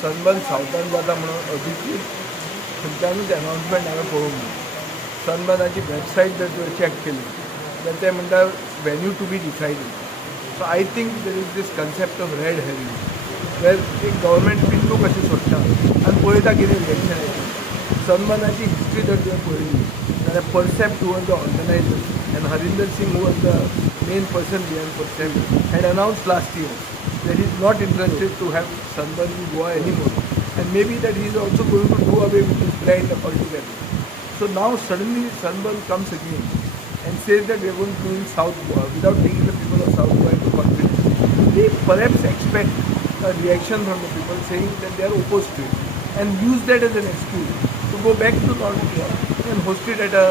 Sunburn सावथान जाता म्हणून Abhijit थंयच्यानूच announcement हांवें पळोवंक ना. सनबर्नाची वेबसायट जर तुवें चॅक केली जाल्यार ते म्हणटा venue to be decided. So I think there is this concept of red herring where एक गव्हर्मेंट पिल्लू कशें सोडटा आनी पळयता कितें रिएक्शन येता. सनबर्नाची हिस्ट्री जर तुवें पळयली जाल्यार Percept who was the organiser and Harinder Singh who was the main person behind Percept had announced last year that he is not interested to have Sunburn in Goa anymore, and maybe that he is also going to do away with his brand altogether. So now suddenly Sunburn comes again and says that we are going to do in South Goa without taking the people of South Goa into confidence. They perhaps expect a reaction from the people saying that they are opposed to it and use that as an excuse to go back to North Goa and host it at a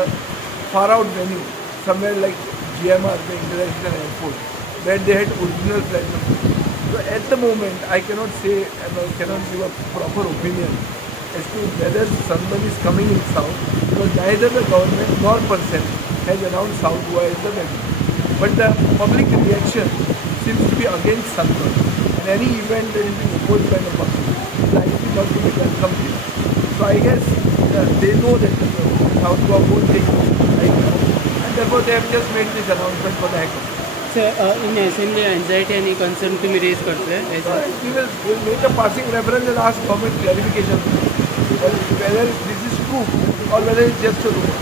far out venue somewhere like GMR, the International Airport, where they had original plans. So at the moment, I cannot say and I cannot give a proper opinion as to whether Sunburn is coming in South, because neither the government nor person has announced South Goa as the venue. But the public reaction seems to be against Sunburn, and any event that is being opposed by the public is likely not to be welcomed here. So I guess they know that South Goa won't take place right now, and therefore they have just made this announcement for the heck of it. in assembly anxiety and concern to me raise करते हैं. We will make a passing reference and ask government clarification whether this is true or whether it's just a rumor.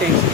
Thanks.